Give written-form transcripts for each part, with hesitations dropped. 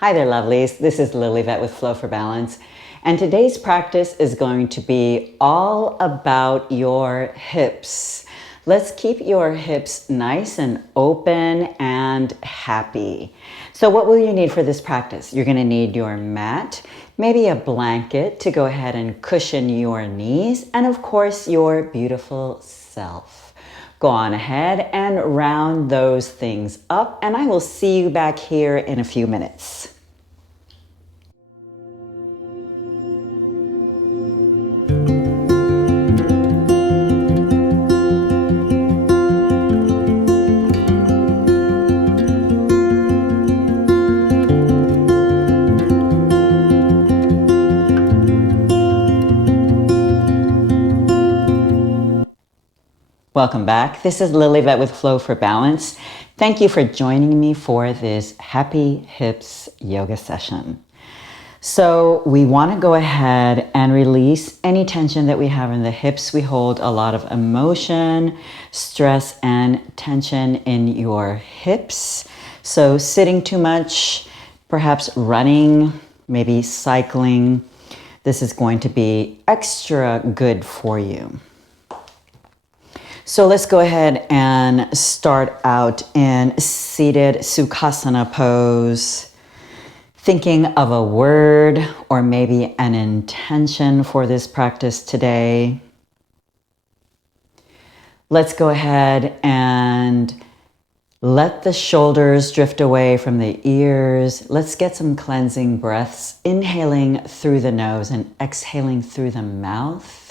Hi there, lovelies. This is Lillyvette with Flow for Balance. And today's practice is going to be all about your hips. Let's keep your hips nice and open and happy. So what will you need for this practice? You're going to need your mat, maybe a blanket to go ahead and cushion your knees, and of course, your beautiful self. Go on ahead and round those things up, and I will see you back here in a few minutes. Welcome back. This is Lillyvette with Flow for Balance. Thank you for joining me for this Happy Hips yoga session. So we want to go ahead and release any tension that we have in the hips. We hold a lot of emotion, stress, and tension in your hips. So sitting too much, perhaps running, maybe cycling, this is going to be extra good for you. So let's go ahead and start out in seated Sukhasana pose, thinking of a word or maybe an intention for this practice today. Let's go ahead and let the shoulders drift away from the ears. Let's get some cleansing breaths, inhaling through the nose and exhaling through the mouth.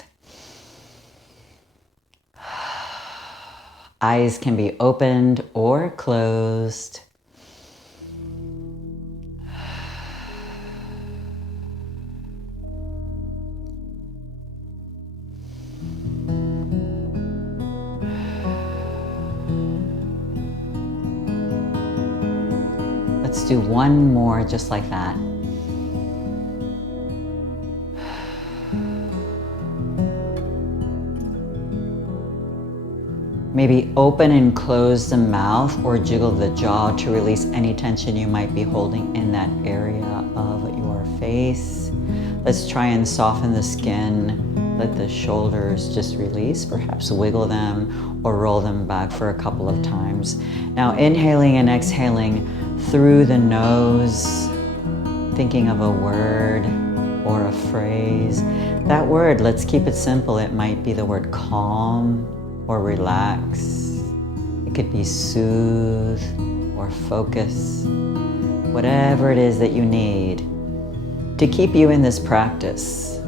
Eyes can be opened or closed. Let's do one more just like that. Maybe open and close the mouth or jiggle the jaw to release any tension you might be holding in that area of your face. Let's try and soften the skin. Let the shoulders just release, perhaps wiggle them or roll them back for a couple of times. Now inhaling and exhaling through the nose, thinking of a word or a phrase. That word, let's keep it simple. It might be the word calm or relax. It could be soothe or focus. Whatever it is that you need to keep you in this practice.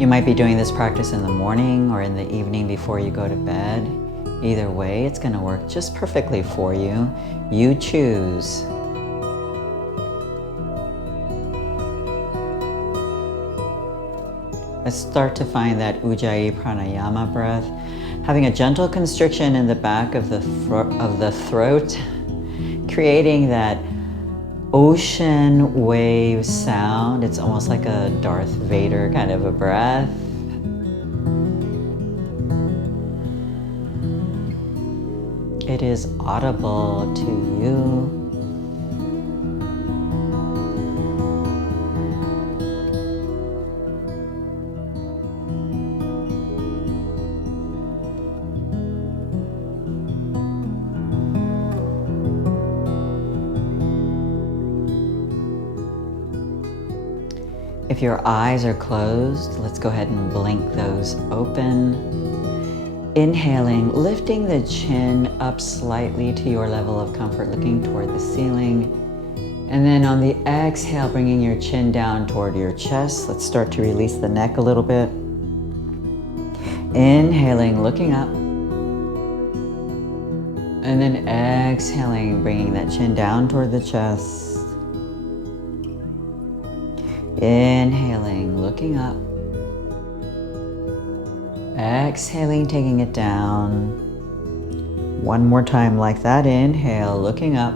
You might be doing this practice in the morning or in the evening before you go to bed. Either way, it's going to work just perfectly for you. You choose. Let's start to find that Ujjayi Pranayama breath, having a gentle constriction in the back of the throat, creating that ocean wave sound. It's almost like a Darth Vader kind of a breath. It is audible to you. If your eyes are closed, let's go ahead and blink those open. Inhaling, lifting the chin up slightly to your level of comfort, looking toward the ceiling. And then on the exhale, bringing your chin down toward your chest. Let's start to release the neck a little bit. Inhaling, looking up. And then exhaling, bringing that chin down toward the chest. Inhaling, looking up. Exhaling, taking it down. One more time like that. Inhale, looking up.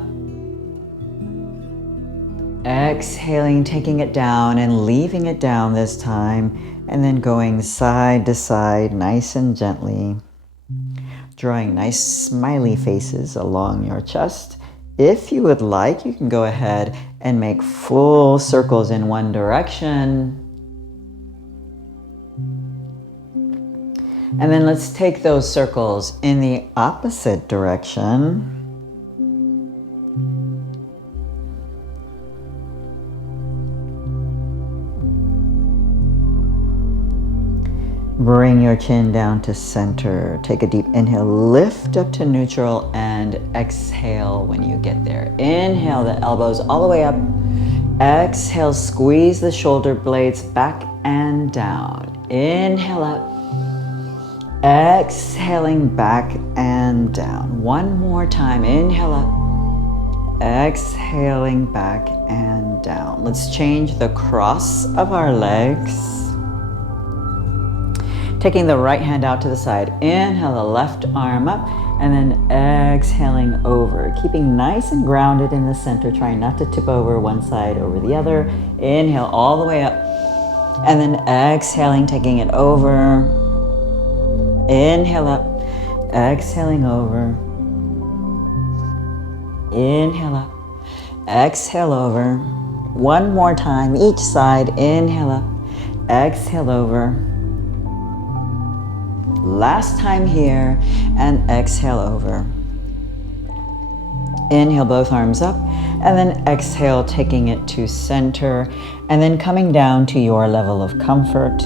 Exhaling, taking it down and leaving it down this time. And then going side to side, nice and gently, drawing nice smiley faces along your chest. If you would like, you can go ahead and make full circles in one direction. And then let's take those circles in the opposite direction. Bring your chin down to center. Take a deep inhale, lift up to neutral, and exhale when you get there. Inhale the elbows all the way up. Exhale, squeeze the shoulder blades back and down. Inhale up. Exhaling back and down. One more time. Inhale up. Exhaling back and down. Let's change the cross of our legs. Taking the right hand out to the side. Inhale the left arm up and then exhaling over. Keeping nice and grounded in the center. Trying not to tip over one side over the other. Inhale all the way up and then exhaling, taking it over. Inhale up, exhaling over. Inhale up, exhale over. One more time, each side. Inhale up, exhale over. Last time here, and exhale over. Inhale both arms up, and then exhale, taking it to center, and then coming down to your level of comfort.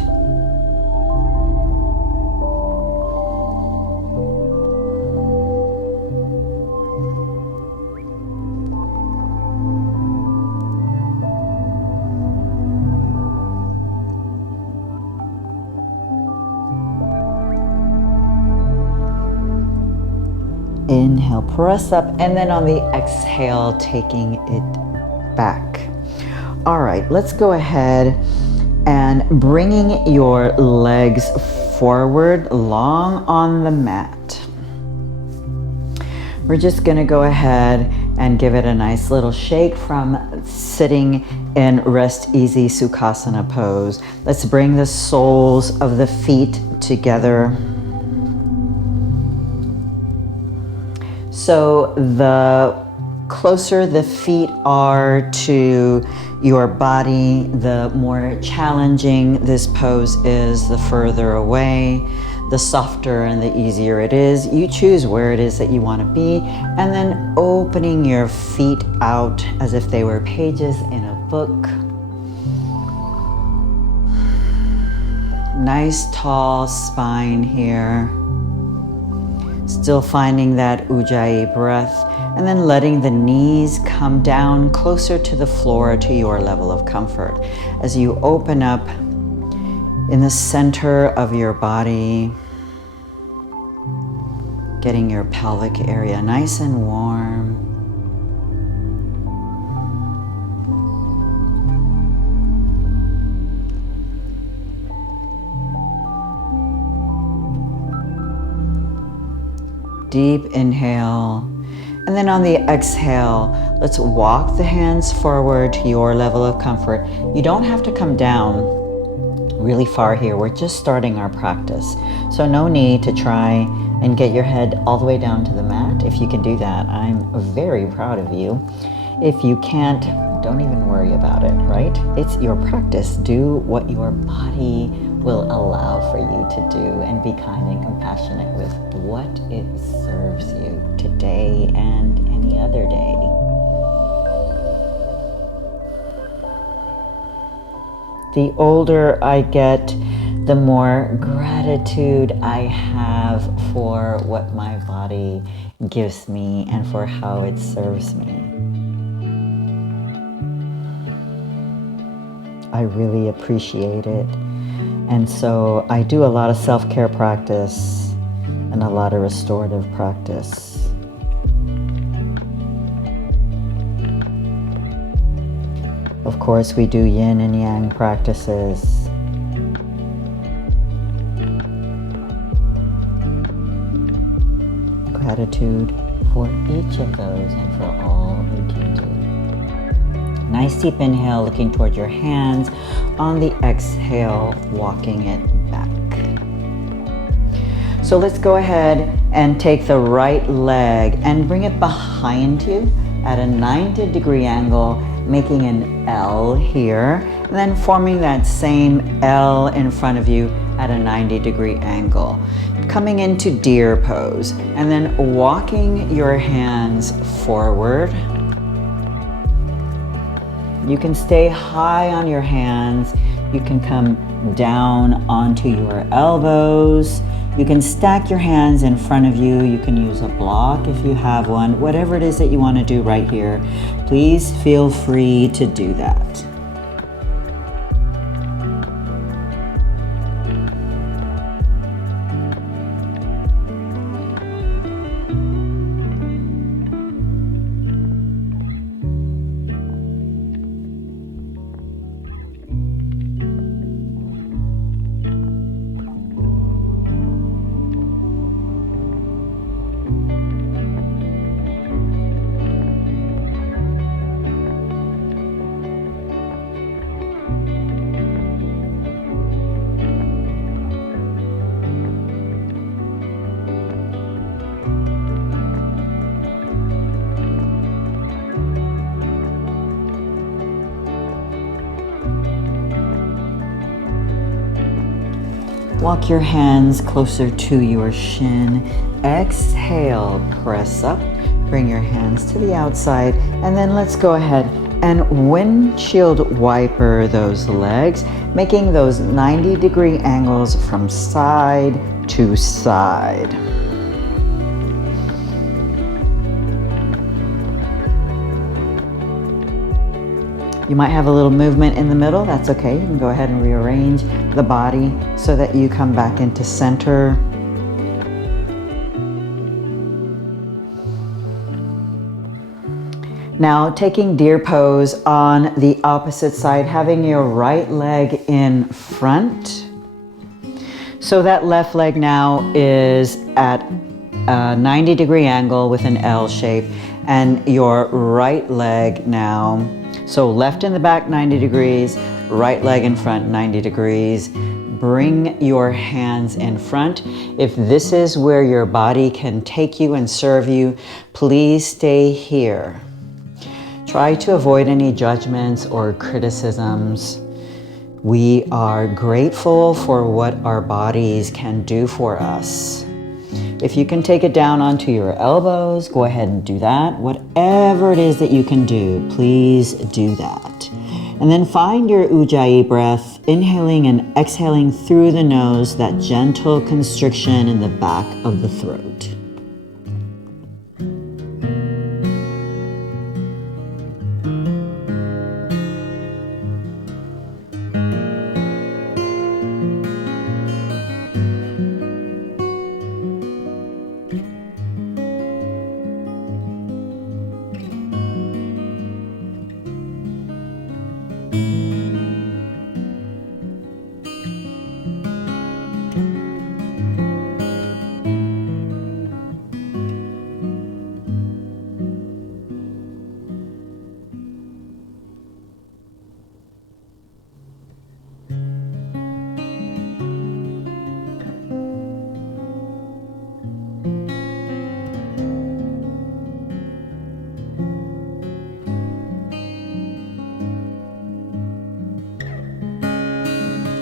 Inhale, press up, and then on the exhale, taking it back. All right, let's go ahead and bringing your legs forward, long on the mat. We're just gonna go ahead and give it a nice little shake from sitting in rest easy Sukhasana pose. Let's bring the soles of the feet together. So the closer the feet are to your body, the more challenging this pose is, the further away, the softer and the easier it is. You choose where it is that you want to be, and then opening your feet out as if they were pages in a book. Nice tall spine here. Still finding that Ujjayi breath, and then letting the knees come down closer to the floor to your level of comfort. As you open up in the center of your body, getting your pelvic area nice and warm. Deep inhale, and then on the exhale, let's walk the hands forward to your level of comfort. You don't have to come down really far here. We're just starting our practice. So no need to try and get your head all the way down to the mat. If you can do that, I'm very proud of you. If you can't, don't even worry about it, right? It's your practice. Do what your body will allow for you to do, and be kind and compassionate with what it serves you today and any other day. The older I get, the more gratitude I have for what my body gives me and for how it serves me. I really appreciate it. And so I do a lot of self-care practice and a lot of restorative practice. Of course, we do yin and yang practices. Gratitude for each of those and for all we can do. Nice deep inhale, looking toward your hands. On the exhale, walking it back. So let's go ahead and take the right leg and bring it behind you at a 90-degree angle, making an L here, and then forming that same L in front of you at a 90-degree angle. Coming into deer pose, and then walking your hands forward. You can stay high on your hands. You can come down onto your elbows. You can stack your hands in front of you. You can use a block if you have one. Whatever it is that you want to do right here, please feel free to do that. Walk your hands closer to your shin. Exhale, press up. Bring your hands to the outside. And then let's go ahead and windshield wiper those legs, making those 90-degree angles from side to side. You might have a little movement in the middle. That's okay. You can go ahead and rearrange the body so that you come back into center. Now taking deer pose on the opposite side, having your right leg in front. So that left leg now is at a 90-degree angle with an L shape, and your right leg now, so left in the back 90 degrees, right leg in front 90 degrees. Bring your hands in front. If this is where your body can take you and serve you, please stay here. Try to avoid any judgments or criticisms. We are grateful for what our bodies can do for us. If you can take it down onto your elbows, go ahead and do that. Whatever it is that you can do, please do that. And then find your Ujjayi breath, inhaling and exhaling through the nose, that gentle constriction in the back of the throat.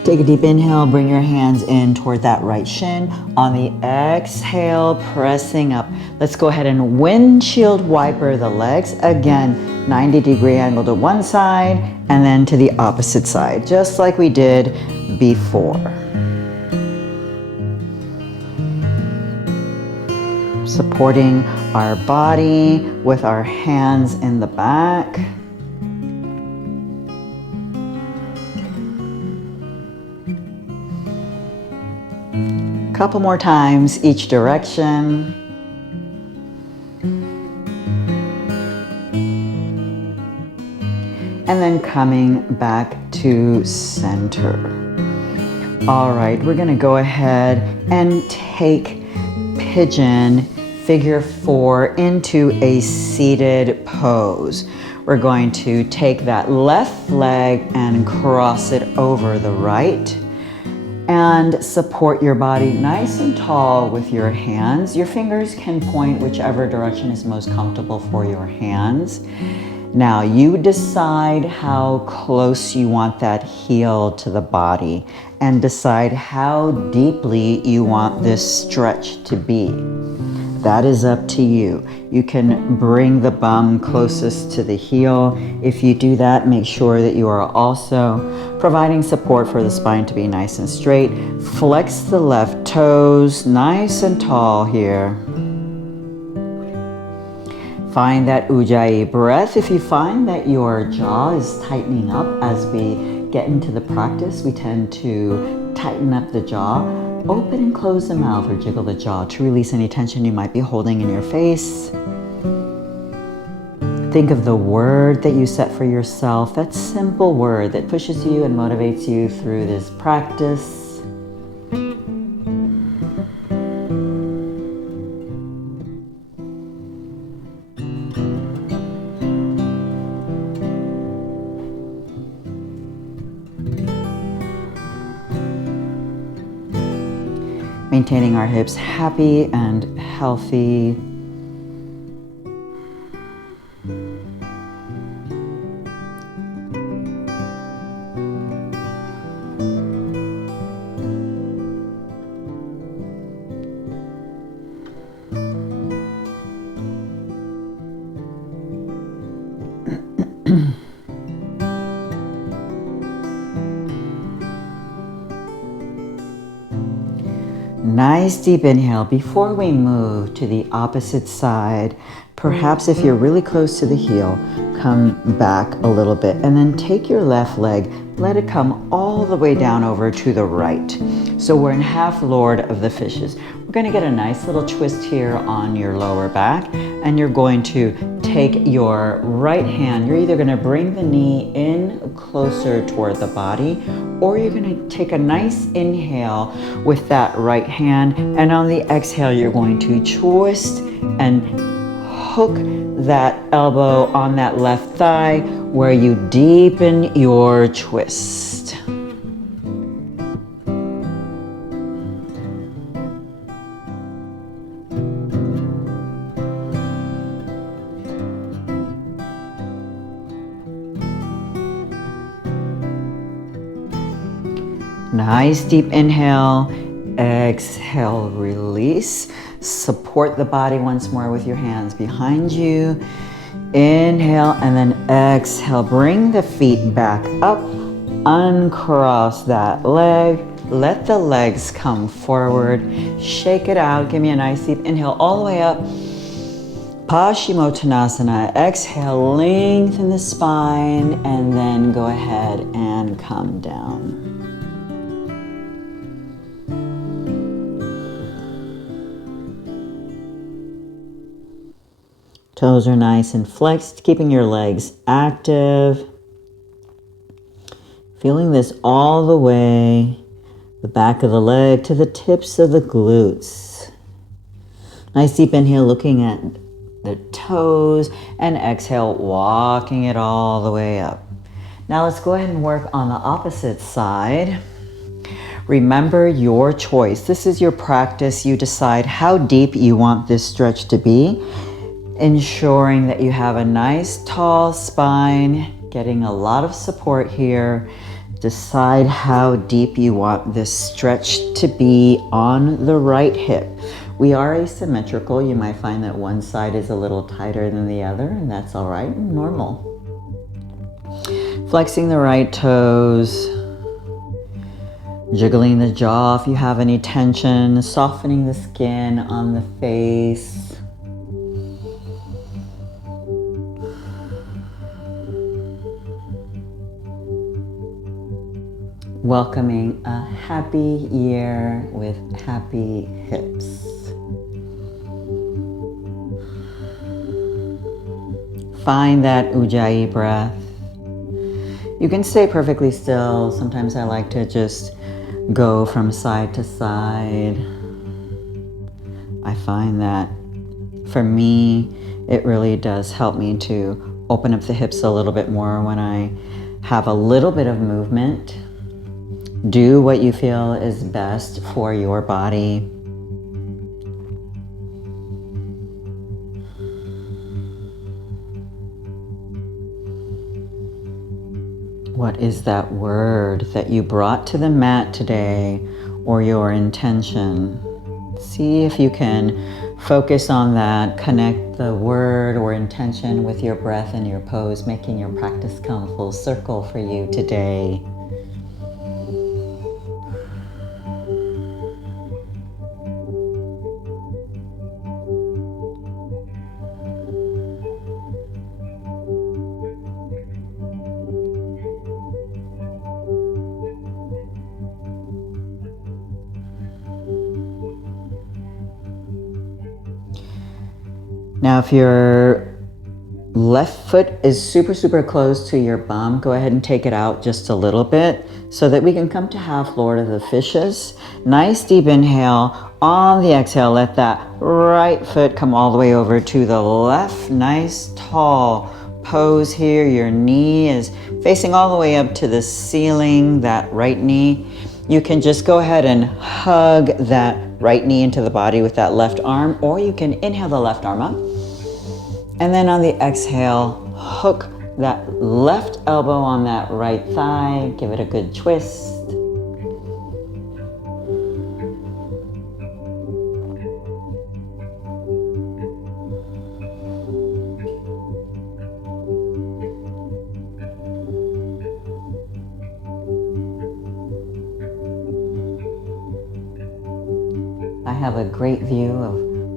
Take a deep inhale, bring your hands in toward that right shin. On the exhale, pressing up. Let's go ahead and windshield wiper the legs. Again, 90-degree angle to one side and then to the opposite side, just like we did before. Supporting our body with our hands in the back. Couple more times each direction. And then coming back to center. All right, we're gonna go ahead and take pigeon figure 4 into a seated pose. We're going to take that left leg and cross it over the right. And support your body nice and tall with your hands. Your fingers can point whichever direction is most comfortable for your hands. Now you decide how close you want that heel to the body and decide how deeply you want this stretch to be. That is up to you. You can bring the bum closest to the heel. If you do that, make sure that you are also providing support for the spine to be nice and straight. Flex the left toes nice and tall here. Find that Ujjayi breath. If you find that your jaw is tightening up as we get into the practice, we tend to tighten up the jaw. Open and close the mouth or jiggle the jaw to release any tension you might be holding in your face. Think of the word that you set for yourself, that simple word that pushes you and motivates you through this practice. Maintaining our hips happy and healthy. Nice deep inhale. Before we move to the opposite side, perhaps if you're really close to the heel, come back a little bit and then take your left leg, let it come all the way down over to the right. So we're in half lord of the fishes. We're going to get a nice little twist here on your lower back, and you're going to take your right hand. You're either going to bring the knee in closer toward the body, or you're going to take a nice inhale with that right hand, and on the exhale you're going to twist and hook that elbow on that left thigh where you deepen your twist. Nice deep inhale, exhale, release. Support the body once more with your hands behind you. Inhale and then exhale. Bring the feet back up. Uncross that leg. Let the legs come forward. Shake it out. Give me a nice deep inhale all the way up. Paschimottanasana. Exhale, lengthen the spine, and then go ahead and come down. Toes are nice and flexed, keeping your legs active. Feeling this all the way, the back of the leg to the tips of the glutes. Nice deep inhale, looking at the toes, and exhale, walking it all the way up. Now let's go ahead and work on the opposite side. Remember your choice. This is your practice. You decide how deep you want this stretch to be, ensuring that you have a nice tall spine, getting a lot of support here. Decide how deep you want this stretch to be on the right hip. We are asymmetrical. You might find that one side is a little tighter than the other, and that's all right, normal. Flexing the right toes, jiggling the jaw if you have any tension, softening the skin on the face. Welcoming a happy year with happy hips. Find that Ujjayi breath. You can stay perfectly still. Sometimes I like to just go from side to side. I find that for me, it really does help me to open up the hips a little bit more when I have a little bit of movement. Do what you feel is best for your body. What is that word that you brought to the mat today, or your intention? See if you can focus on that, connect the word or intention with your breath and your pose, making your practice come full circle for you today. Now, if your left foot is super close to your bum, go ahead and take it out just a little bit so that we can come to half Lord of the Fishes. Nice deep inhale. On the exhale, let that right foot come all the way over to the left. Nice tall pose here. Your knee is facing all the way up to the ceiling, that right knee. You can just go ahead and hug that right knee into the body with that left arm, or you can inhale the left arm up. And then on the exhale, hook that left elbow on that right thigh. Give it a good twist. I have a great view of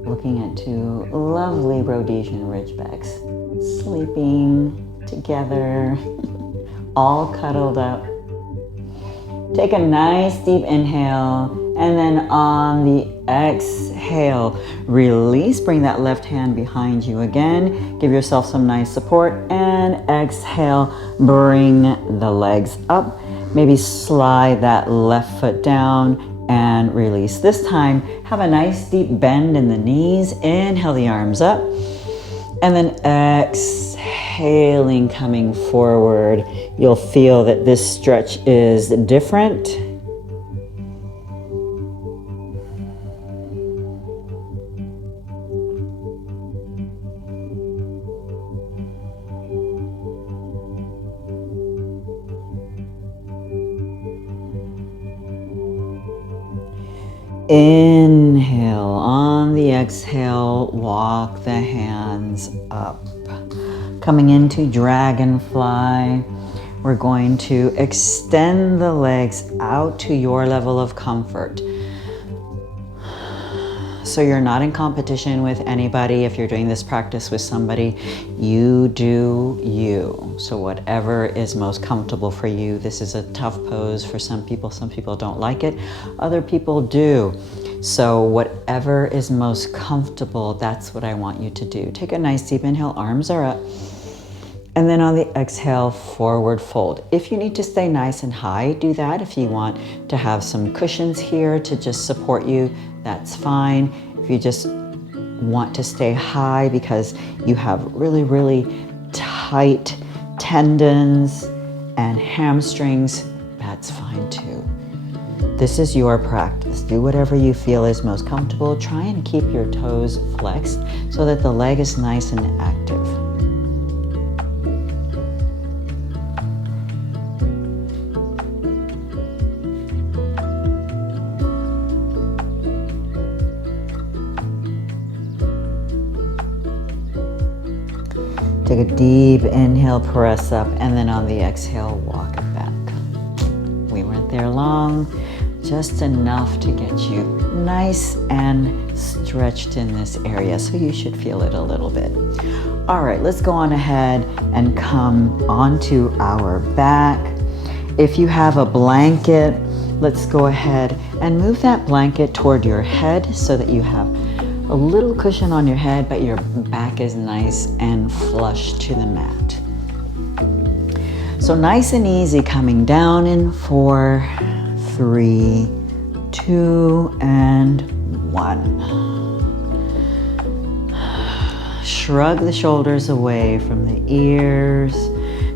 looking at two lovely Rhodesian Ridgebacks sleeping together, all cuddled up. Take a nice deep inhale, and then on the exhale, release. Bring that left hand behind you again. Give yourself some nice support, and exhale, bring the legs up. Maybe slide that left foot down and release. This time, have a nice deep bend in the knees. Inhale the arms up. And then exhaling, coming forward. You'll feel that this stretch is different. Inhale. On the exhale, walk the hands up. Coming into dragonfly, we're going to extend the legs out to your level of comfort. So you're not in competition with anybody. If you're doing this practice with somebody, you do you. So whatever is most comfortable for you. This is a tough pose for some people. Some people don't like it. Other people do. So whatever is most comfortable, that's what I want you to do. Take a nice deep inhale, arms are up. And then on the exhale, forward fold. If you need to stay nice and high, do that. If you want to have some cushions here to just support you, that's fine. If you just want to stay high because you have really tight tendons and hamstrings, that's fine too. This is your practice. Do whatever you feel is most comfortable. Try and keep your toes flexed so that the leg is nice and active. Take a deep inhale, press up, and then on the exhale, walk it back. We weren't there long, just enough to get you nice and stretched in this area, so you should feel it a little bit. All right, let's go on ahead and come onto our back. If you have a blanket, let's go ahead and move that blanket toward your head so that you have a little cushion on your head, but your back is nice and flush to the mat. So nice and easy, coming down in 4, 3, 2, and 1. Shrug the shoulders away from the ears.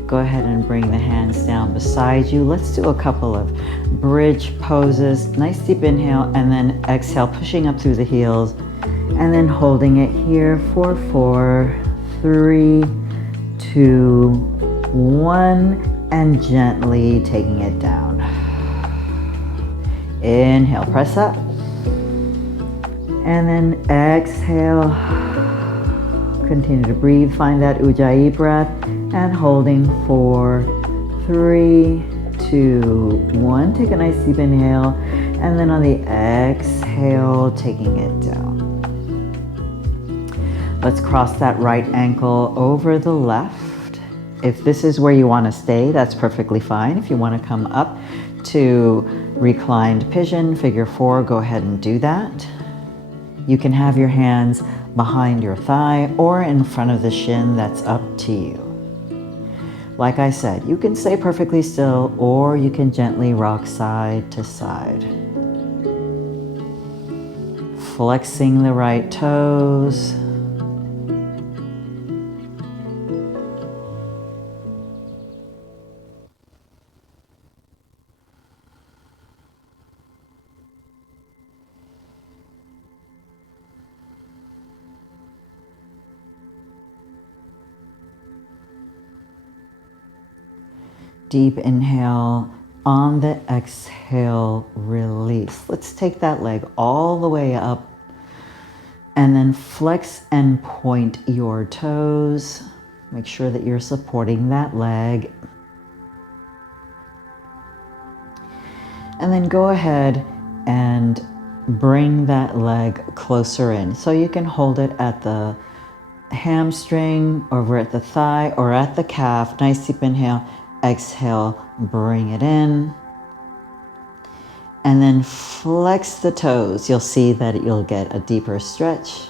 Go ahead and bring the hands down beside you. Let's do a couple of bridge poses. Nice deep inhale and then exhale, pushing up through the heels and then holding it here for 4, 3, 2, 1, and gently taking it down. Inhale, press up. And then exhale. Continue to breathe. Find that Ujjayi breath. And holding 4, 3, 2, 1. Take a nice deep inhale. And then on the exhale, taking it down. Let's cross that right ankle over the left. If this is where you want to stay, that's perfectly fine. If you want to come up to reclined pigeon, figure 4, go ahead and do that. You can have your hands behind your thigh or in front of the shin, that's up to you. Like I said, you can stay perfectly still or you can gently rock side to side. Flexing the right toes. Deep inhale, on the exhale, release. Let's take that leg all the way up and then flex and point your toes. Make sure that you're supporting that leg. And then go ahead and bring that leg closer in. So you can hold it at the hamstring, over at the thigh, or at the calf. Nice deep inhale. Exhale, bring it in. And then flex the toes. You'll see that you'll get a deeper stretch.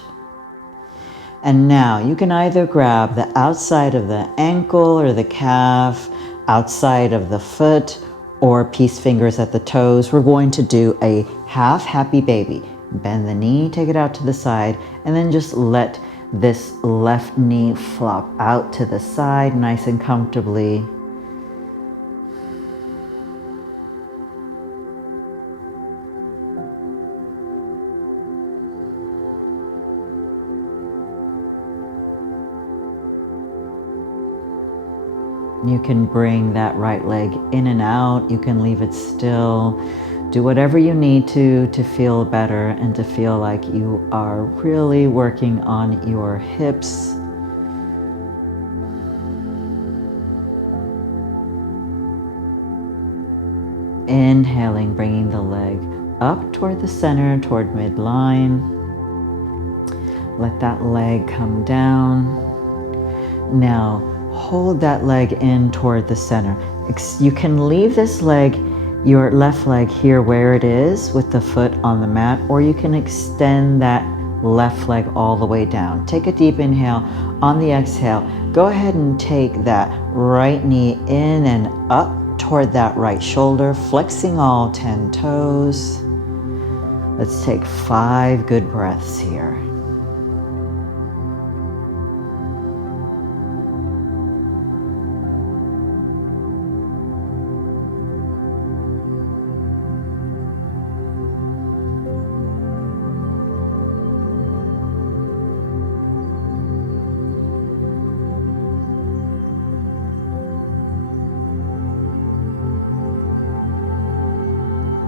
And now you can either grab the outside of the ankle or the calf, outside of the foot, or peace fingers at the toes. We're going to do a half happy baby. Bend the knee, take it out to the side, and then just let this left knee flop out to the side nice and comfortably. You can bring that right leg in and out. You can leave it still. Do whatever you need to feel better and to feel like you are really working on your hips. Inhaling, bringing the leg up toward the center, toward midline. Let that leg come down. Now, hold that leg in toward the center. You can leave this leg, your left leg here where it is with the foot on the mat, or you can extend that left leg all the way down. Take a deep inhale. On the exhale, go ahead and take that right knee in and up toward that right shoulder, flexing all 10 toes. Let's take 5 good breaths here.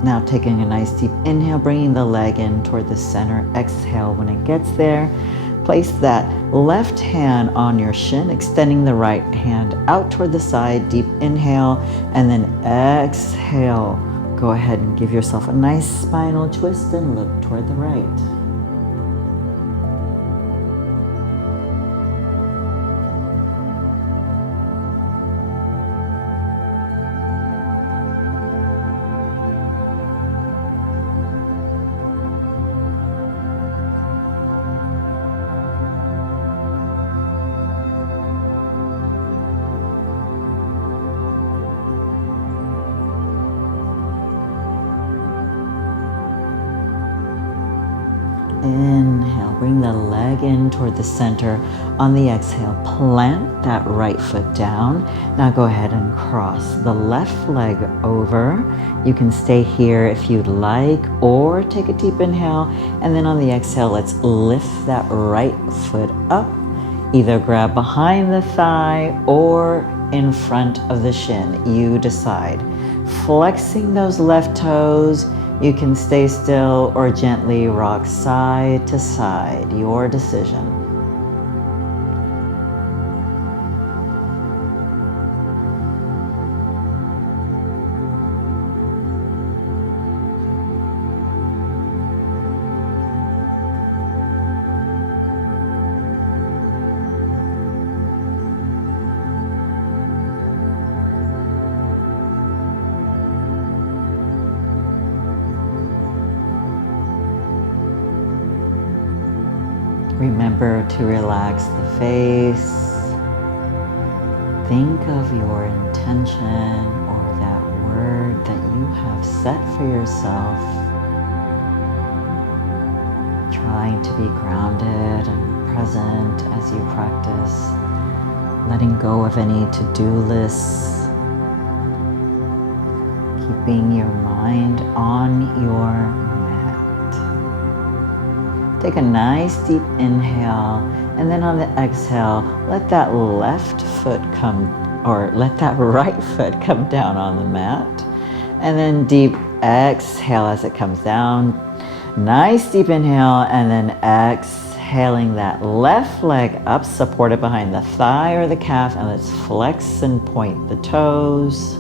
Now taking a nice deep inhale, bringing the leg in toward the center. Exhale when it gets there. Place that left hand on your shin, extending the right hand out toward the side. Deep inhale, and then exhale. Go ahead and give yourself a nice spinal twist and look toward the right. Inhale, bring the leg in toward the center. On the exhale, plant that right foot down. Now go ahead and cross the left leg over. You can stay here if you'd like, or take a deep inhale. And then on the exhale, let's lift that right foot up. Either grab behind the thigh or in front of the shin. You decide. Flexing those left toes. You can stay still or gently rock side to side. Your decision. Remember to relax the face. Think of your intention or that word that you have set for yourself. Trying to be grounded and present as you practice. Letting go of any to-do lists. Keeping your mind on your mat. Take a nice deep inhale, and then on the exhale, let that left foot let that right foot come down on the mat. And then deep exhale as it comes down. Nice deep inhale, and then exhaling that left leg up, supported behind the thigh or the calf, and let's flex and point the toes.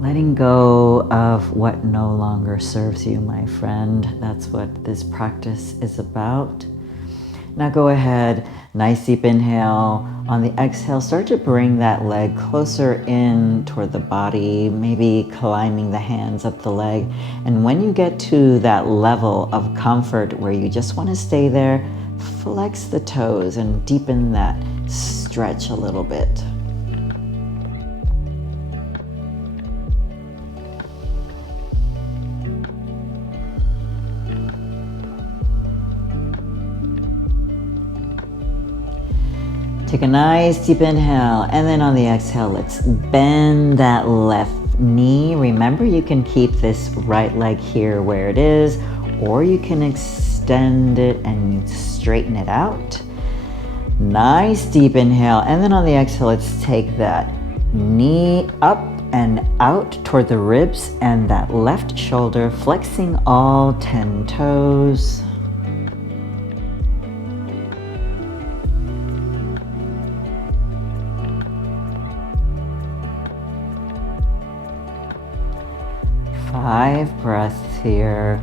Letting go of what no longer serves you, my friend. That's what this practice is about. Now go ahead, nice deep inhale. On the exhale, start to bring that leg closer in toward the body, maybe climbing the hands up the leg. And when you get to that level of comfort where you just want to stay there, flex the toes and deepen that stretch a little bit. Take a nice deep inhale, and then on the exhale, let's bend that left knee. Remember, you can keep this right leg here where it is, or you can extend it and straighten it out. Nice deep inhale, and then on the exhale, let's take that knee up and out toward the ribs and that left shoulder, flexing all 10 toes. Five breaths here.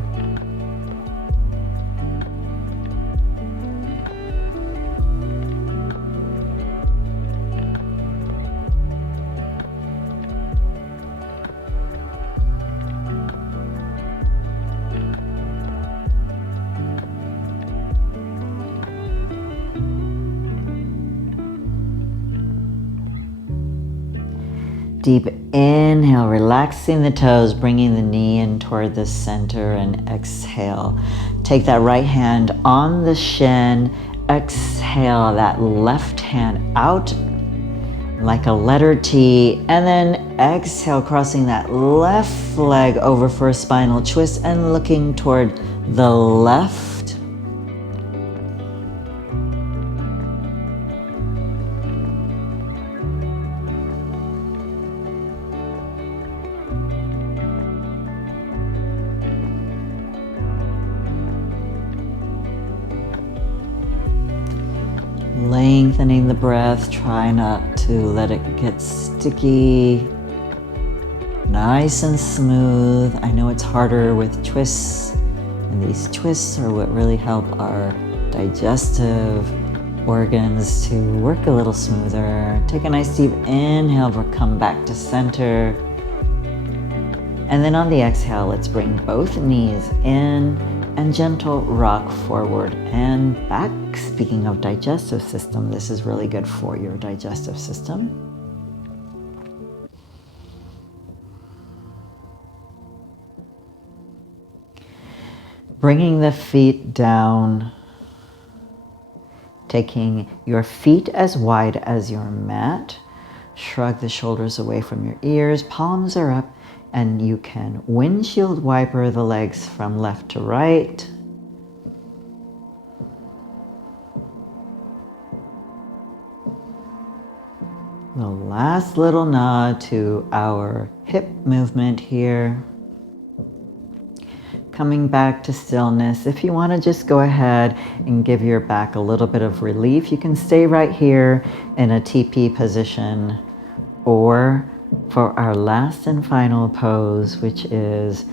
Deep inhale, relaxing the toes, bringing the knee in toward the center, and exhale. Take that right hand on the shin, exhale that left hand out like a letter T, and then exhale, crossing that left leg over for a spinal twist and looking toward the left. Lengthening the breath, try not to let it get sticky. Nice and smooth. I know it's harder with twists, and these twists are what really help our digestive organs to work a little smoother. Take a nice deep inhale, come back to center. And then on the exhale, let's bring both knees in and gentle rock forward and back. Speaking of digestive system, this is really good for your digestive system. Bringing the feet down, taking your feet as wide as your mat. Shrug the shoulders away from your ears, palms are up, and you can windshield wiper the legs from left to right. The last little nod to our hip movement here. Coming back to stillness. If you want to just go ahead and give your back a little bit of relief, you can stay right here in a TP position, or for our last and final pose, which is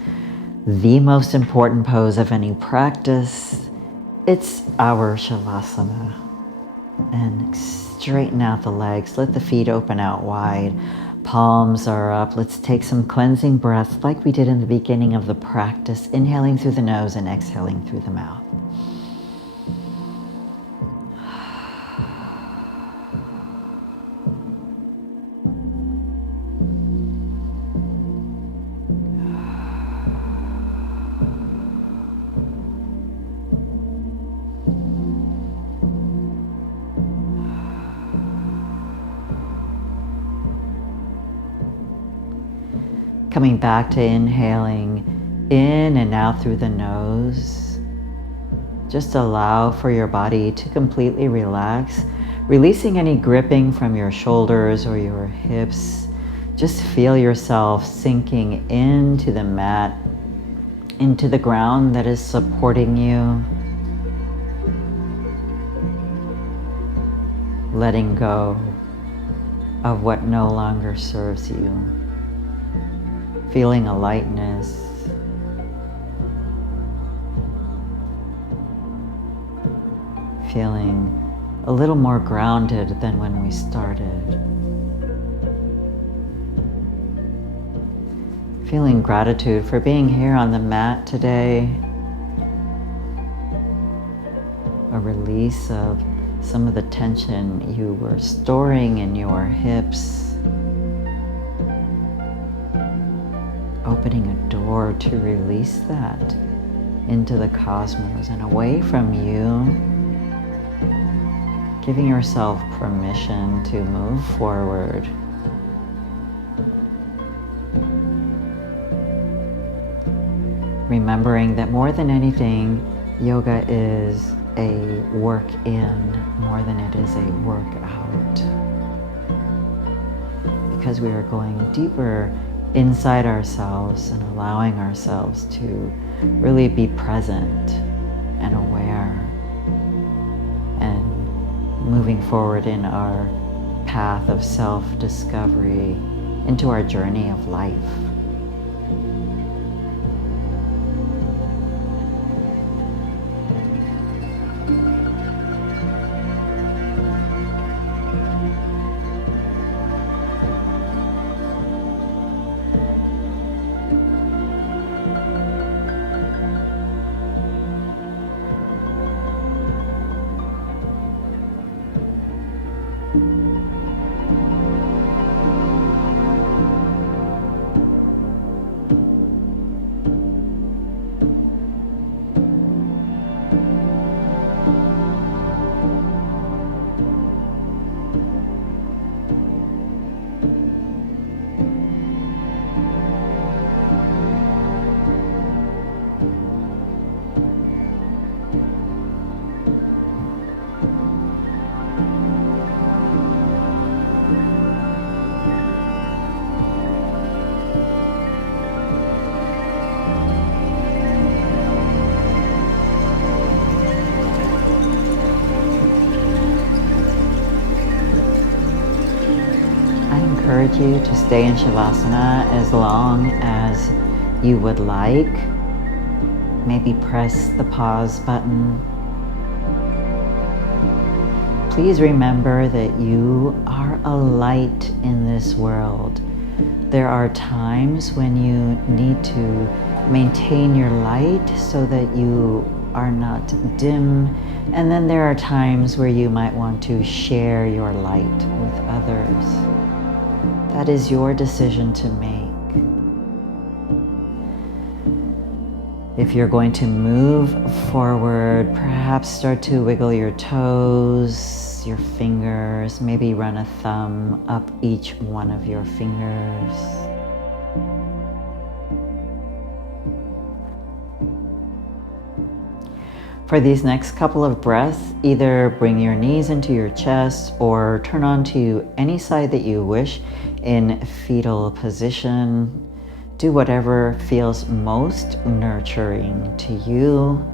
the most important pose of any practice, it's our Shavasana. And straighten out the legs, let the feet open out wide, palms are up. Let's take some cleansing breaths like we did in the beginning of the practice, inhaling through the nose and exhaling through the mouth. Coming back to inhaling in and out through the nose. Just allow for your body to completely relax, releasing any gripping from your shoulders or your hips. Just feel yourself sinking into the mat, into the ground that is supporting you. Letting go of what no longer serves you. Feeling a lightness. Feeling a little more grounded than when we started. Feeling gratitude for being here on the mat today. A release of some of the tension you were storing in your hips. Opening a door to release that into the cosmos and away from you. Giving yourself permission to move forward. Remembering that more than anything, yoga is a work in more than it is a work out. Because we are going deeper inside ourselves and allowing ourselves to really be present and aware and moving forward in our path of self-discovery into our journey of life. I encourage you to stay in Shavasana as long as you would like. Maybe press the pause button. Please remember that you are a light in this world. There are times when you need to maintain your light so that you are not dim, and then there are times where you might want to share your light with others. That is your decision to make. If If you're going to move forward, perhaps start to wiggle your toes, your fingers, maybe run a thumb up each one of your fingers. For these next couple of breaths, either bring your knees into your chest or turn onto any side that you wish in fetal position. Do whatever feels most nurturing to you.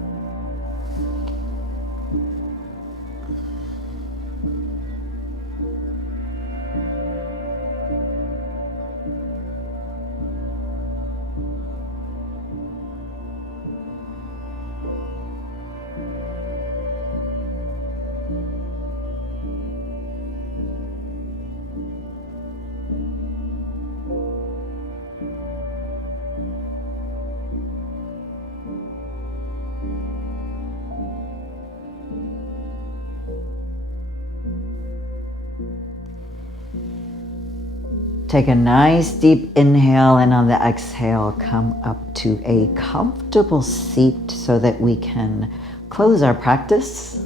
Take a nice deep inhale, and on the exhale, come up to a comfortable seat so that we can close our practice.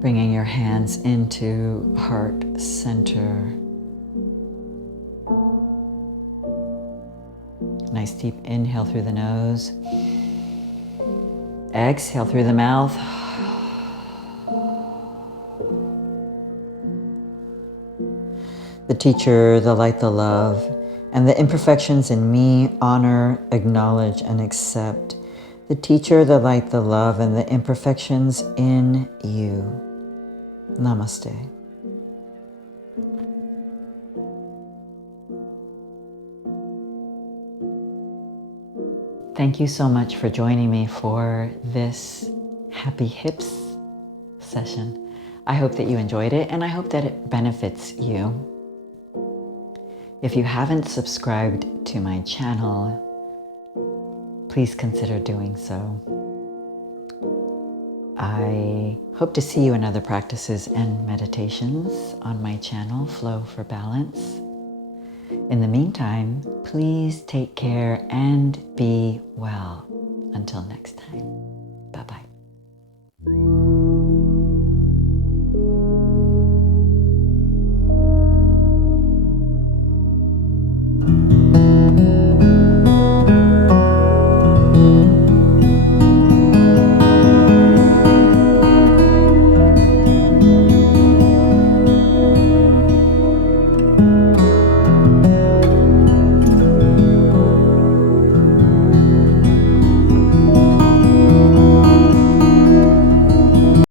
Bringing your hands into heart center. Nice deep inhale through the nose. Exhale through the mouth. The teacher, the light, the love, and the imperfections in me honor, acknowledge, and accept. The teacher, the light, the love, and the imperfections in you. Namaste. Thank you so much for joining me for this Happy Hips session. I hope that you enjoyed it, and I hope that it benefits you. If you haven't subscribed to my channel, please consider doing so. I hope to see you in other practices and meditations on my channel, Flow for Balance. In the meantime, please take care and be well. Until next time.